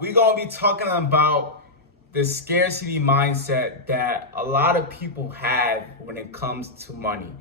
We're going to be talking about the scarcity mindset that a lot of people have when it comes to money.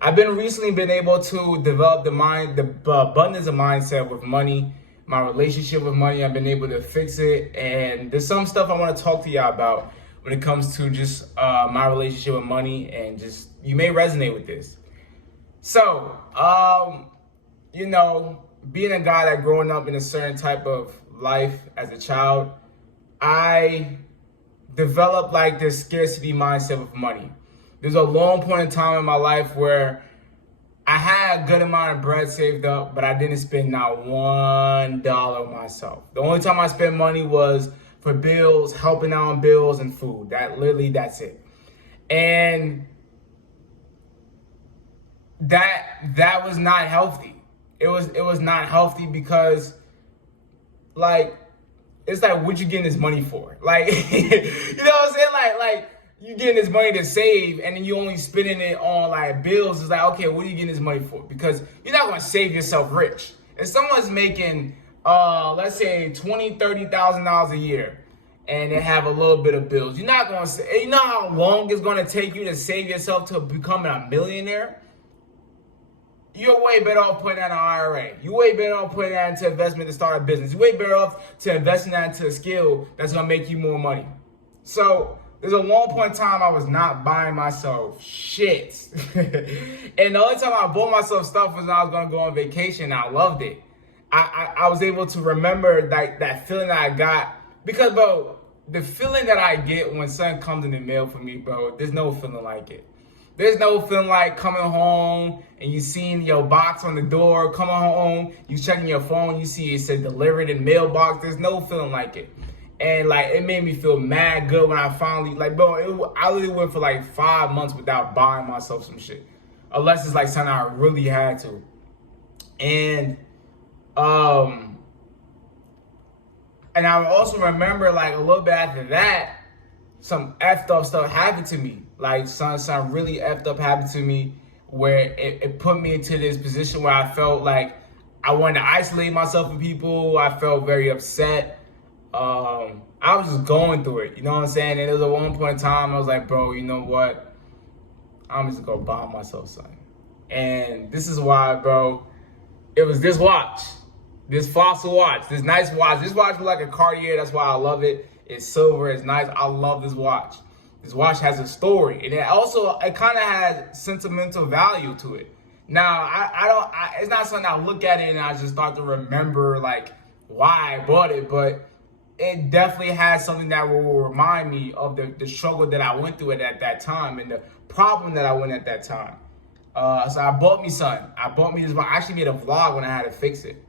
I've recently been able to develop the abundance of mindset with money, my relationship with money. I've been able to fix it, and there's some stuff I want to talk to y'all about when it comes to just my relationship with money, and just you may resonate with this. So, being a guy that growing up in a certain type of life as a child, I developed like this scarcity mindset with money. There's a long point in time in my life where I had a good amount of bread saved up, but I didn't spend not $1 on myself. The only time I spent money was for bills, helping out on bills and food. That's it. And that was not healthy. It was not healthy because, like, it's like, what you getting this money for? Like, you know what I'm saying? Like you getting this money to save, and then you only spending it on like bills. It's like, okay, what are you getting this money for? Because you're not gonna save yourself rich. If someone's making, let's say $20,000-$30,000 a year, and they have a little bit of bills, you're not gonna say. You know how long it's gonna take you to save yourself to becoming a millionaire? You're way better off putting that in an IRA. You're way better off putting that into investment to start a business. You're way better off to invest in that into a skill that's going to make you more money. So there's a long point in time I was not buying myself shit. And the only time I bought myself stuff was when I was going to go on vacation. I loved it. I was able to remember that feeling that I got. Because, bro, the feeling that I get when something comes in the mail for me, bro, there's no feeling like it. There's no feeling like coming home and you seeing your box on the door, coming home, you checking your phone, you see it said delivered in mailbox. There's no feeling like it. And like, it made me feel mad good when I finally, like, bro, I literally went for like 5 months without buying myself some shit. Unless it's like something I really had to. And I also remember like a little bit after that, some effed up stuff happened to me. Like some really effed up happened to me where it put me into this position where I felt like I wanted to isolate myself from people. I felt very upset. I was just going through it, you know what I'm saying? And there was at one point in time I was like, bro, you know what? I'm just gonna buy myself something. And this is why, bro, it was this watch, this Fossil watch, this nice watch. This watch was like a Cartier, that's why I love it. It's silver, it's nice. I love this watch. This watch has a story, and it kind of has sentimental value to it. Now, it's not something I look at it and I just start to remember like why I bought it, but it definitely has something that will remind me of the struggle that I went through at that time and the problem that I went at that time. So I bought me something. I bought me this watch. I actually made a vlog when I had to fix it,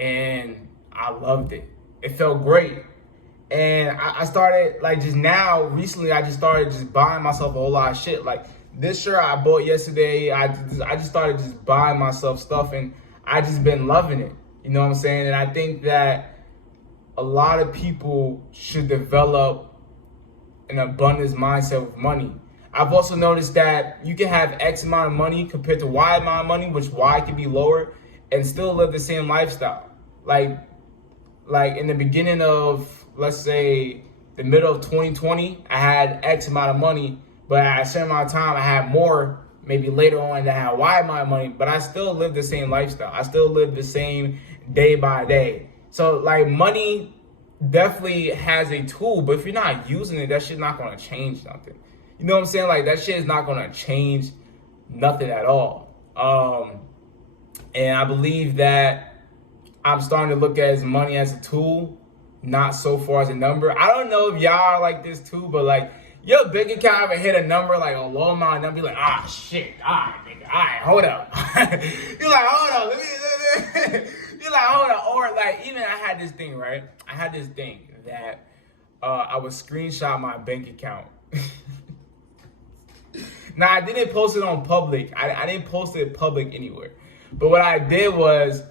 and I loved it. It felt great. And I started, like, just now, recently, I just started just buying myself a whole lot of shit. Like, this shirt I bought yesterday, I just started just buying myself stuff, and I just been loving it. You know what I'm saying? And I think that a lot of people should develop an abundance mindset with money. I've also noticed that you can have X amount of money compared to Y amount of money, which Y can be lower, and still live the same lifestyle. Like in the beginning of, let's say, the middle of 2020, I had X amount of money, but at a certain amount of time, I had more, maybe later on, that I had Y amount of money, but I still live the same lifestyle. I still live the same day by day. So, like, money definitely has a tool, but if you're not using it, that shit's not going to change nothing. You know what I'm saying? Like, that shit is not going to change nothing at all. And I believe that I'm starting to look at money as a tool, not so far as a number. I don't know if y'all are like this too, but like your bank account ever hit a number, like a low amount of number, be like, shit, all right, hold up. You're like, hold up, you're like, hold up. Or like, even I had this thing, right? I had this thing that I would screenshot my bank account. Now, I didn't post it on public. I didn't post it public anywhere. But what I did was,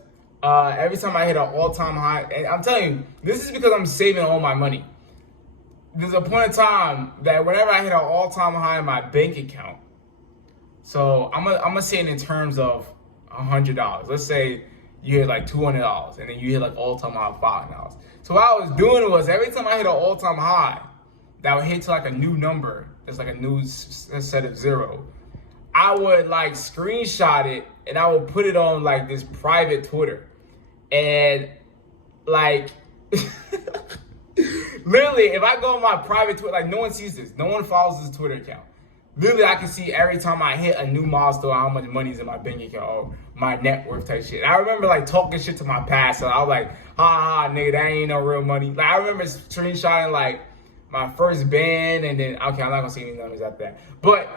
every time I hit an all-time high, and I'm telling you, this is because I'm saving all my money. There's a point in time that whenever I hit an all-time high in my bank account, so I'm gonna say it in terms of $100. Let's say you hit like $200, and then you hit like all-time high of $500. So what I was doing was every time I hit an all-time high, that would hit to like a new number, there's like a new set of zero, I would like screenshot it and I would put it on like this private Twitter. And like, literally, if I go on my private Twitter, like no one sees this, no one follows this Twitter account. Literally, I can see every time I hit a new milestone how much money's in my bank account or my net worth type shit. And I remember like talking shit to my past, so I was like, ha, nigga, that ain't no real money. Like I remember screenshotting like my first band, and then okay, I'm not gonna see any numbers after that. But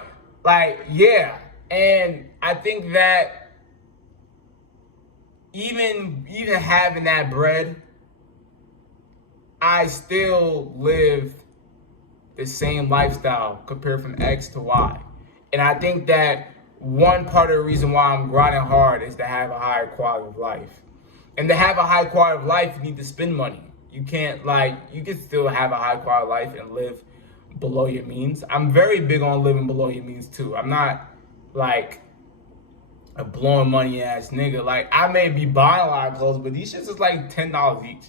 like, yeah, and I think that even having that bread, I still live the same lifestyle compared from X to Y. And I think that one part of the reason why I'm grinding hard is to have a higher quality of life. And to have a high quality of life, you need to spend money. You can't you can still have a high quality of life and live below your means. I'm very big on living below your means too. I'm not like a blowing money ass nigga. Like I may be buying a lot of clothes, but these shits is like $10 each.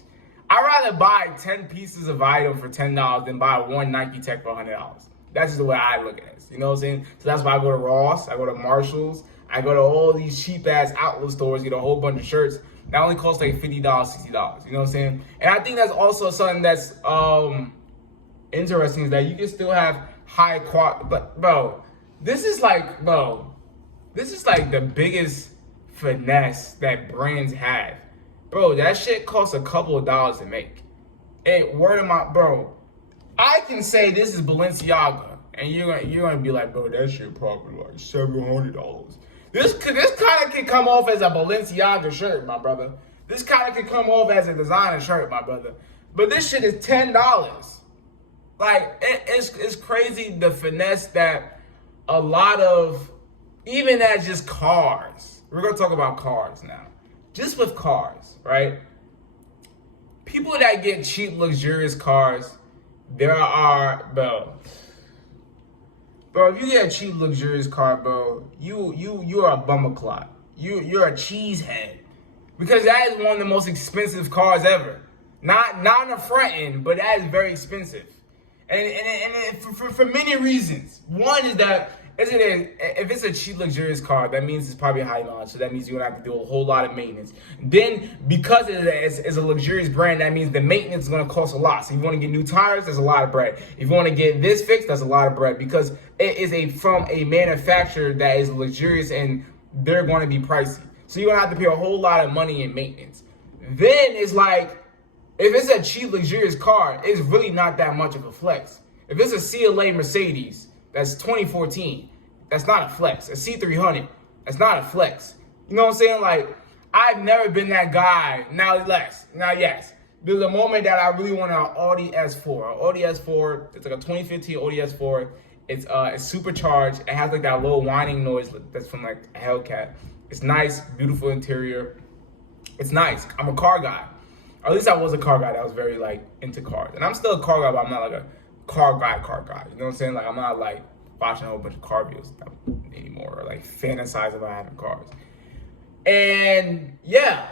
I'd rather buy 10 pieces of item for $10 than buy one Nike Tech for $100. That's just the way I look at this. You know what I'm saying? So that's why I go to Ross, I go to Marshalls, I go to all these cheap ass outlet stores, get a whole bunch of shirts. That only costs like $50, $60. You know what I'm saying? And I think that's also something that's interesting, is that you can still have high quality. But bro, this is like the biggest finesse that brands have. Bro, that shit costs a couple of dollars to make. Hey, word of my bro, I can say this is Balenciaga, and you're gonna be like, bro, that shit probably like $700. This kind of can come off as a Balenciaga shirt, my brother. This kind of can come off as a designer shirt, my brother. But this shit is $10. Like it's crazy the finesse that a lot of, even as just cars. We're gonna talk about cars now. Just with cars, right? People that get cheap, luxurious cars, there are, bro, if you get a cheap, luxurious car, bro, you're a bummer clot. You're a cheesehead. Because that is one of the most expensive cars ever. Not in the front end, but that is very expensive. And for many reasons. One is that, if it's a cheap, luxurious car, that means it's probably high mileage. So that means you're going to have to do a whole lot of maintenance. Then, because it's a luxurious brand, that means the maintenance is going to cost a lot. So if you want to get new tires, there's a lot of bread. If you want to get this fixed, that's a lot of bread. Because it is from a manufacturer that is luxurious, and they're going to be pricey. So you're going to have to pay a whole lot of money in maintenance. Then it's like, if it's a cheap, luxurious car, it's really not that much of a flex. If it's a CLA Mercedes that's 2014, that's not a flex. A C300, that's not a flex. You know what I'm saying? Like, I've never been that guy. Now yes. There's a moment that I really want an Audi S4. An Audi S4, it's like a 2015 Audi S4. It's supercharged. It has like that little whining noise that's from like a Hellcat. It's nice, beautiful interior. It's nice. I'm a car guy. Or at least I was a car guy that was very like into cars. And I'm still a car guy, but I'm not like a car guy. You know what I'm saying? Like, I'm not like watching a whole bunch of car videos anymore, or like fantasize about having cars. And yeah,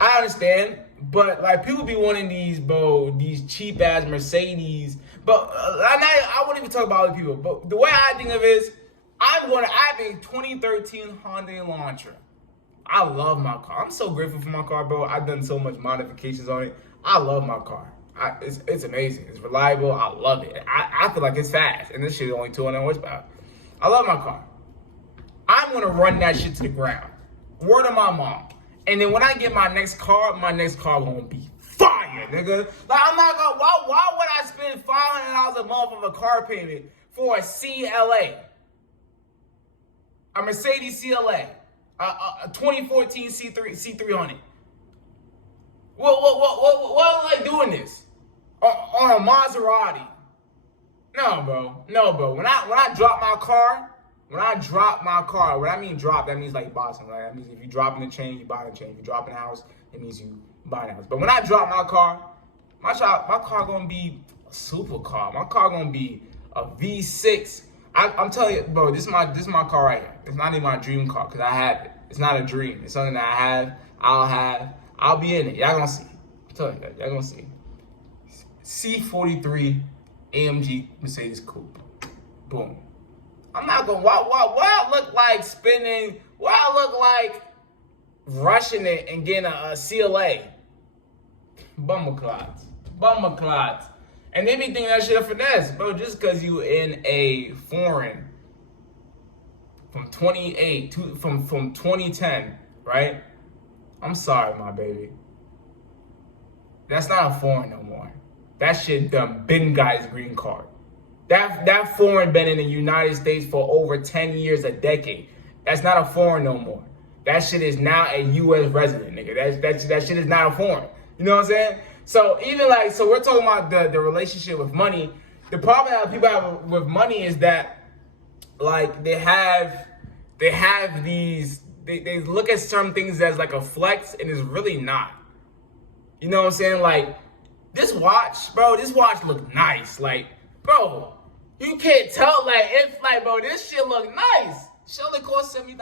I understand, but like people be wanting these cheap ass Mercedes. But I wouldn't even talk about other people. But the way I think of it is, I have a 2013 Hyundai Elantra. I love my car. I'm so grateful for my car, bro. I've done so much modifications on it. I love my car. It's amazing. It's reliable. I love it. I feel like it's fast. And this shit is only 200 horsepower. I love my car. I'm going to run that shit to the ground. Word of my mom. And then when I get my next car going to be fire, nigga. Like, I'm not going to, why would I spend $500 a month of a car payment for a CLA? A Mercedes CLA. A 2014 C300. What am I doing this? On a Maserati? No, bro. When I drop my car, when I mean drop, that means like buy something. That means if you drop in the chain, you buy the chain. If you drop in the house, it means you buy the house. But when I drop my car, my car gonna be a super car. My car gonna be a V6. I'm telling you, bro, this is my car right here. It's not even my dream car, because I have it. It's not a dream. It's something that I have. I'll be in it. Y'all gonna see. I'm telling you, y'all gonna see. C43 AMG Mercedes Coupe. Boom. I'm not gonna, what I look like spending, what I look like rushing it and getting a CLA. Bummerclots. And they be thinking that shit a finesse, bro, just because you in a foreign from 2010, right? I'm sorry, my baby. That's not a foreign no more. That shit done been guy's green card. That foreign been in the United States for over 10 years, a decade. That's not a foreign no more. That shit is now a U.S. resident, nigga. That shit is not a foreign. You know what I'm saying? So even like, so we're talking about the relationship with money. The problem that people have with money is that, like, they have these, they look at certain things as like a flex, and it's really not. You know what I'm saying? Like, this watch look nice. Like, bro, you can't tell, like, it's like, bro, this shit look nice. Shit only costs $70.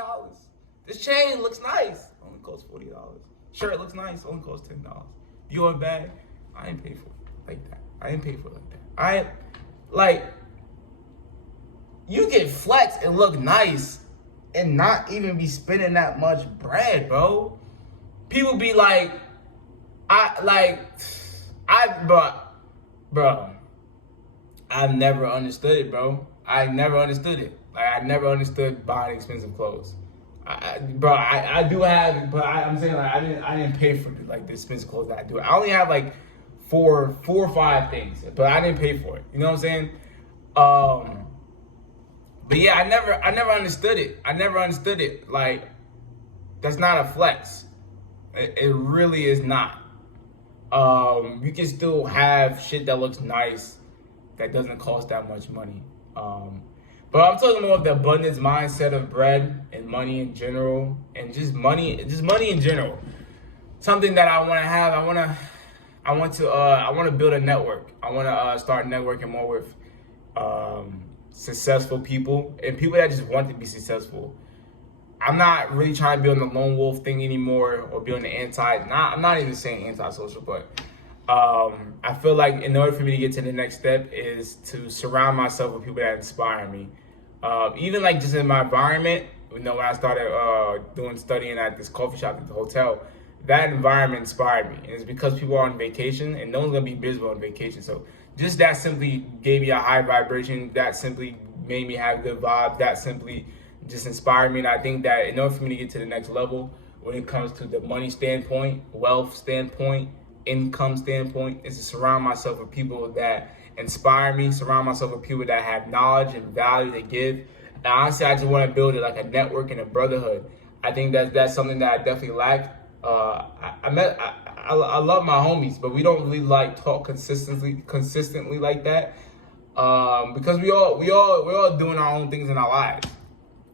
This chain looks nice. Only costs $40. Shirt looks nice. Only costs $10. Your bag, I ain't pay for it like that. You can flex and look nice and not even be spending that much bread, bro. People be like, bro, I've never understood it, bro. I never understood it. Like, I never understood buying expensive clothes. I do have, but I'm saying, like, I didn't pay for like the expensive clothes that I do. I only have like four or five things, but I didn't pay for it. You know what I'm saying? But yeah, I never understood it. Like, that's not a flex. It really is not. You can still have shit that looks nice that doesn't cost that much money. But I'm talking about the abundance mindset of bread and money in general, and just money in general. Something that I want to have. I want to build a network. I want to start networking more with successful people and people that just want to be successful. I'm not really trying to be on the lone wolf thing anymore, or be on the I'm not even saying antisocial, but I feel like in order for me to get to the next step is to surround myself with people that inspire me. Even like just in my environment, when I started studying at this coffee shop at the hotel, that environment inspired me. And it's because people are on vacation, and no one's gonna be visible on vacation. So just that simply gave me a high vibration. That simply made me have good vibes. That simply just inspired me. And I think that in order for me to get to the next level, when it comes to the money standpoint, wealth standpoint, income standpoint, is to surround myself with people that inspire me, surround myself with people that have knowledge and value to give. And honestly, I just want to build it like a network and a brotherhood. I think that's something that I definitely lack. I love my homies, but we don't really like talk consistently like that. Because we all doing our own things in our lives.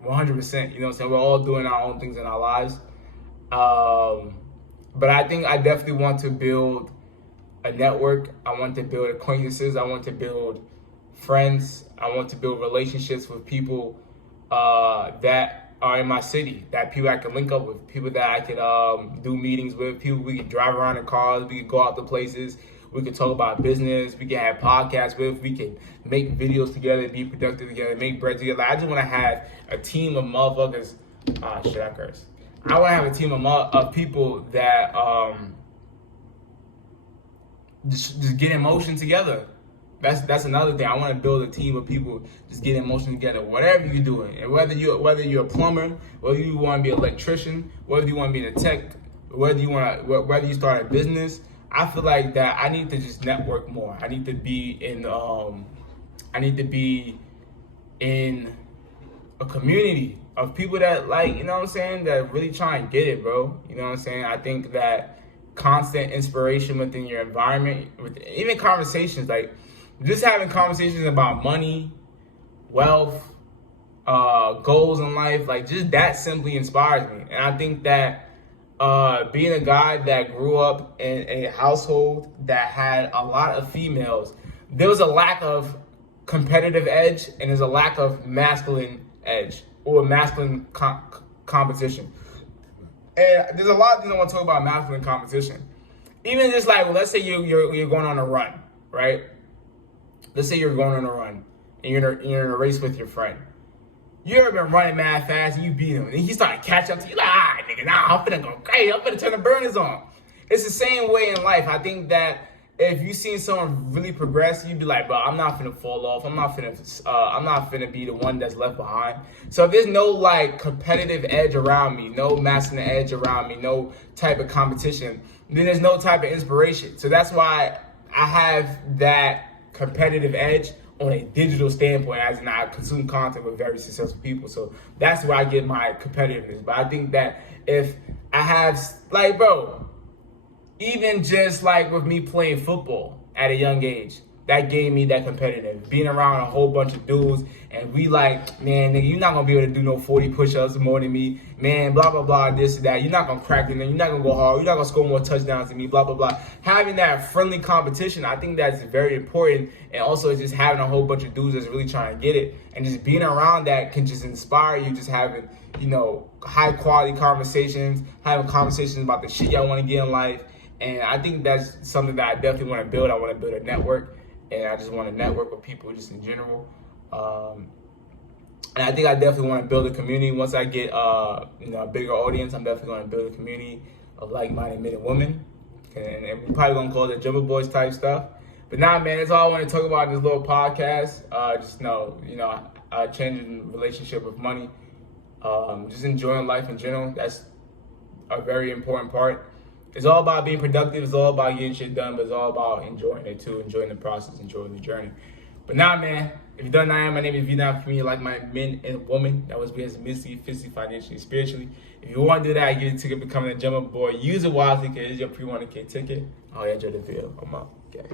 100%. You know what I'm saying? We're all doing our own things in our lives. But I think I definitely want to build a network. I want to build acquaintances. I want to build friends. I want to build relationships with people that are in my city, that people I can link up with, people that I can do meetings with, people we can drive around in cars, we can go out to places, we can talk about business, we can have podcasts with, we can make videos together, be productive together, make bread together. I just want to have a team of motherfuckers. Shit, I curse. I want to have a team of people that just get in motion together. That's another thing. I want to build a team of people just get in motion together. Whatever you're doing, and whether you're a plumber, whether you want to be an electrician, whether you want to be in a tech, whether you start a business, I feel like that I need to just network more. I need to be in a community of people that, like, you know what I'm saying, that really try and get it, bro. You know what I'm saying? I think that constant inspiration within your environment, with even conversations, like just having conversations about money, wealth, goals in life, like just that simply inspires me. And I think that being a guy that grew up in a household that had a lot of females, there was a lack of competitive edge, and there's a lack of masculine edge or masculine competition. And there's a lot of things I want to talk about masculine competition. Even just like, well, let's say you're going on a run, right? Let's say you're going on a run and you're in a race with your friend. You ever been running mad fast and you beat him, and he started catching up to you like, all right, nigga, nah, I'm finna go crazy. I'm finna turn the burners on. It's the same way in life. I think that if you see someone really progress, you'd be like, bro, I'm not finna fall off. I'm not finna be the one that's left behind. So if there's no like competitive edge around me, no masculine edge around me, no type of competition, then there's no type of inspiration. So that's why I have that competitive edge on a digital standpoint, as in I consume content with very successful people. So that's where I get my competitiveness. But I think that if I have, like, bro, even just like with me playing football at a young age, that gave me that competitive. Being around a whole bunch of dudes, and we like, man, nigga, you're not gonna be able to do no 40 push-ups more than me, man, blah, blah, blah, this and that. You're not gonna crack it, man. You're not gonna go hard. You're not gonna score more touchdowns than me, blah, blah, blah. Having that friendly competition, I think that's very important. And also just having a whole bunch of dudes that's really trying to get it. And just being around that can just inspire you, just having, you know, high quality conversations, having conversations about the shit y'all wanna get in life. And I think that's something that I definitely wanna build. I wanna build a network. And I just want to network with people just in general. And I think I definitely want to build a community. Once I get a bigger audience, I'm definitely going to build a community of like-minded men and women. And we're probably going to call it Jumbo Boys type stuff. But nah, man, that's all I want to talk about in this little podcast. Just know, changing relationship with money. Just enjoying life in general. That's a very important part. It's all about being productive. It's all about getting shit done, but it's all about enjoying it too, enjoying the process, enjoying the journey. But nah, man, if you don't know, my name is vDunkk. For me, like my men and women, that was me as mentally, physically, financially, spiritually. If you want to do that, get a ticket, becoming a Jumbo Boy. Use it wisely because it's your pre-100K ticket. Oh, yeah, enjoy the video. I'm out. Okay.